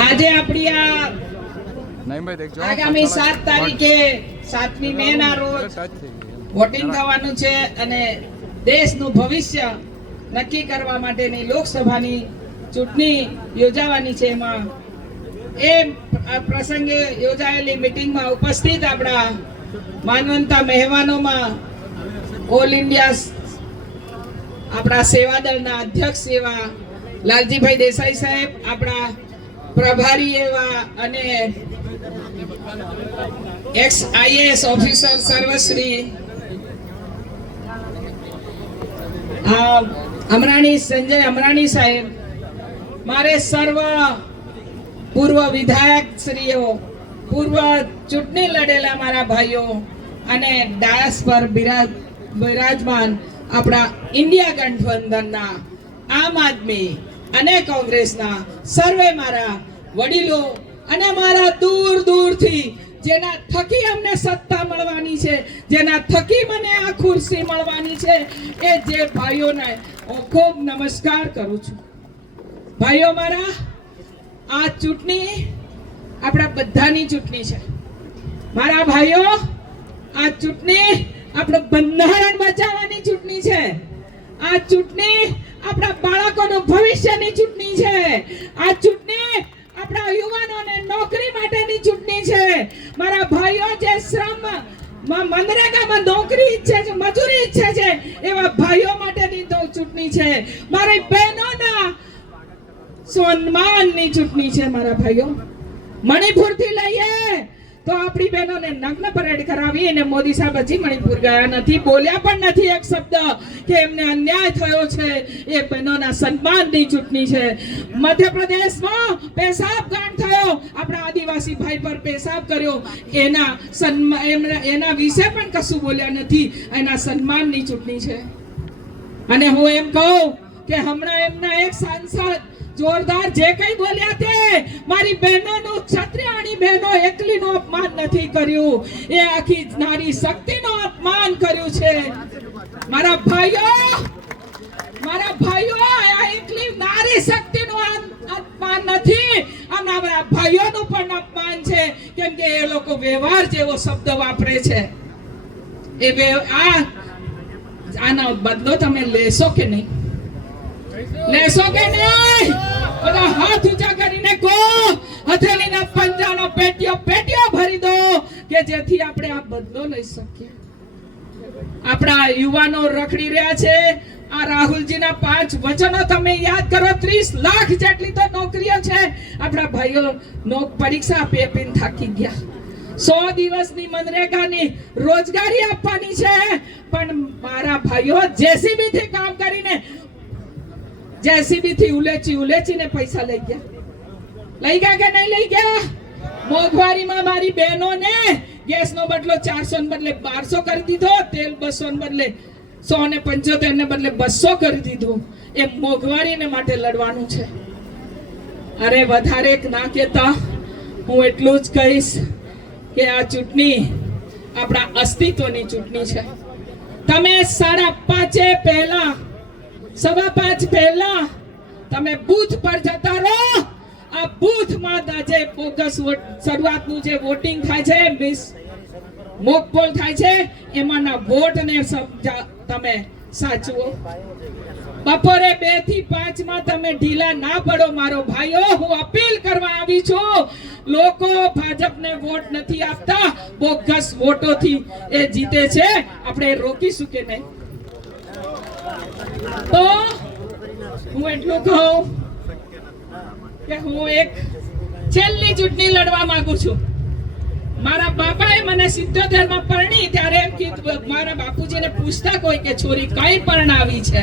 આજે આપણી આ આગામી સાત તારીખે સાતમી મે ના રોજ વોટિંગ થવાનું છે અને દેશનું ભવિષ્ય નક્કી કરવા માટેની લોકસભાની ચૂંટણી યોજાવાની છે એમાં. એ પ્રસંગે યોજાયેલી મિટિંગમાં ઉપસ્થિત આપણા માનવંતા મહેમાનોમાં ઓલ ઇન્ડિયા આપણા સેવાદળના અધ્યક્ષ એવા લાલજીભાઈ દેસાઈ સાહેબ આપણા પ્રભારી એવા અને એક્સ આઈએએસ ઓફિસર સર્વશ્રી અમરાણી સંજય અમરાણી સાહેબ, મારે સર્વ પૂર્વ વિધાયક શ્રીઓ, પૂર્વ ચૂંટણી લડેલા મારા ભાઈઓ અને ડાયસ પર બિરાજ, બિરાજમાન આપણા ઇન્ડિયા ગઠબંધનના આમ આદમી અને કોંગ્રેસના સર્વે મારા વડીલો અને મારા દૂર દૂરથી જેના થકી અમને સત્તા મળવાની છે, જેના થકી મને આ ખુરશી મળવાની છે, એ જે ભાઈઓને હું ખૂબ નમસ્કાર કરું છું. ભાઈઓ મારા, આ ચૂંટણી આપણા બધાની ચૂંટણી છે. મારા ભાઈઓ, આ ચૂંટણી આપણું બંધારણ બચાવવાની ચૂંટણી છે. આ ચૂંટણી આપણા બાળકોનું ભવિષ્યની ચૂંટણી છે. આ ચૂંટણી આપણા યુવાનોને નોકરી માટેની ચૂંટણી છે. મારા ભાઈઓ જે શ્રમ મનરેગામાં નોકરી ઈચ્છે છે, મજૂરી ઈચ્છે છે, એવા ભાઈઓ માટેની તો ચૂંટણી છે. મારી બહેનોના સન્માનની ચૂંટણી છે, મારા ભાઈઓ. મણિપુરથી લઈએ. તો આપણી બહેનોને નગ્ન પરેડ કરાવી અને મોદી સાહેબ હજી મણિપુર ગયા નથી. બોલ્યા પણ નથી એક શબ્દ કે એમને અન્યાય થયો છે. એ બહેનોના સન્માનની ચૂંટણી છે. મધ્યપ્રદેશમાં પેશાબ કાંડ થયો. આપણા આદિવાસી ભાઈ પર પેશાબ કર્યો. એના સન્માન એના વિશે પણ કશું બોલ્યા નથી. એના સન્માનની ચૂંટણી છે. અને હું એમ કહું કે હમણાં એમના એક સાંસદ જોરદાર જે કઈ બોલ્યા તે મારી બહેનોનું બહેનો એકલીનું અપમાન નથી કર્યું. એ આખી નારી શક્તિનું અપમાન કર્યું છે. મારા ભાઈઓ મારા ભાઈઓ, આ એકલી નારી શક્તિનું અપમાન નથી. આ મારા ભાઈઓનું પણ અપમાન છે. કેમ કે એ લોકો વ્યવહાર જેવો શબ્દ વાપરે છે. એ બે આ, આનો બદલો તમે લેશો કે નહીં? લેશો કે નહીં? બધા હાથ ઊંચા કરીને કહો. હથેળીના પંજાનો પેટીઓ પેટીઓ ભરી દો કે જેથી આપણે આ બદલો લઈ શકીએ. આપણા યુવાનો રખડી રહ્યા છે. આ રાહુલજીના પાંચ વચનો તમે યાદ કરો. 30 લાખ જેટલી તો નોકરીઓ છે. આપણા ભાઈઓ નો પરીક્ષા આપી થાકી ગયા. સો દિવસની મનરેગાની રોજગારી આપવાની છે. પણ મારા ભાઈઓ જેસીબી થી કામ કરીને જેસીબી થી ઉલેચી ઉલેચીને પૈસા લઈ ગયા. લઈ ગયા કે નહીં લઈ ગયા? મોંઘવારીમાં મારી બહેનોને ગેસનો બદલો ચારસો ને બદલે બારસો કરી દીધો, તેલ બસો ને બદલે સો ને પંચોતેર ને બદલે બસો કરી દીધું. એ મોંઘવારીને માટે લડવાનું છે. અરે વધારે ના કહેતા. હું એટલું જ કહીશ કે આ ચૂંટણી આપણા અસ્તિત્વની ચૂંટણી છે. તમે સાડા પાંચે પહેલા, સવા પાંચ પહેલા તમે બૂથ પર જતા રહો. આજે બોગસ વોટ શરૂઆતનું જે વોટિંગ થાય છે મિસ મોક પોલ થાય છે, એમાંના વોટને તમે સાચવો. બપોરે બેથી પાંચમાં તમે ઢીલા ના પડો, મારો ભાઈઓ. હું અપીલ કરવા આવી છું. લોકો ભાજપને વોટ નથી આપતા. બોગસ વોટોથી એ જીતે છે. આપણે રોકીશું કે નહીં? તો હું એટલું કહું કે હું એક છેલ્લી ચૂંટણી લડવા માંગુ છું. મારા બાપાએ મને સિત્તોતેરમાં પરણી ત્યારે એમ કીધું મારા બાપુજીને પૂછતા કોઈ કે છોરી કઈ પરણાવી છે?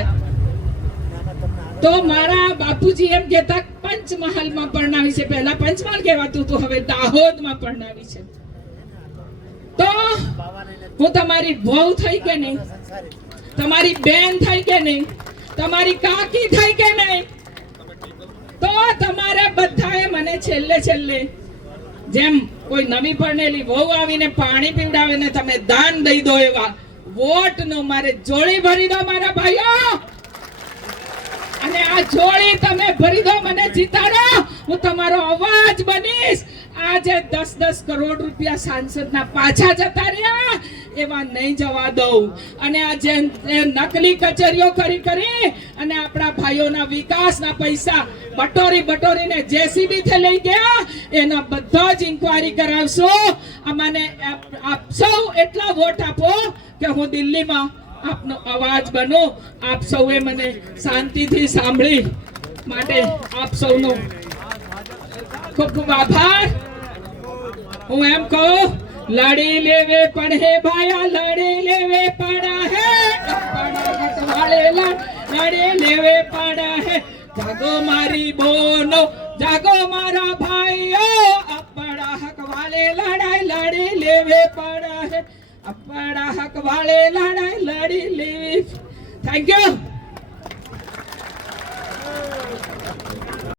તો મારા બાપુજી એમ કહેતા, પંચમહાલમાં પરણાવી છે. પહેલા પંચમહાલ કહેવાતું હતું, હવે દાહોદમાં પરણાવી છે. તો હું તમારી વહુ થઈ કે નહીં? તમારી બેન થઈ કે નહીં? તમારી કાકી થઈ કે નહીં? તો તમારે બધાએ મને છેલ્લે છેલ્લે જેમ કોઈ નવી પરણેલી વહુ આવીને પાણી પીવડાવે ને તમે દાન દઈ દો એવા વોટ નો મારે જોડી ભરી દો મારા ભાઈઓ. અને આ જોડી તમે ભરી દો, મને જીતાડો. હું તમારો અવાજ બનીશ. આજે દસ દસ કરોડ રૂપિયા સાંસદના પાછા જતા રહ્યા, એવા નહીં જવા દઉં. અને આ જે નકલી કચેરીઓ કરી કરી અને આપણા ભાઈઓના વિકાસના પૈસા બટોરી બટોરીને જેસીબી થી લઈ ગયા, એના બધા જ ઇન્કવાયરી કરાવશો. આપ- આપ સૌ એટલા વોટ આપો કે હું દિલ્હીમાં આપનો અવાજ બનો. આપ સૌએ મને શાંતિથી સાંભળી. માટે આપ સૌનો ખૂબ ખૂબ આભાર. હું એમ કહું લડી લેવે પણ હે ભાયા લડી લેવે પણ હે અપણા હાથ વાળે લડ- લડી લેવે પણ હે જાગો મારી બોનો જાગો મારા ભાઈઓ આપણા હક વાળે લડાઈ લડી લેવે પણ હે આપણા હક વાળે લડાઈ લડી લેવી થેન્ક યુ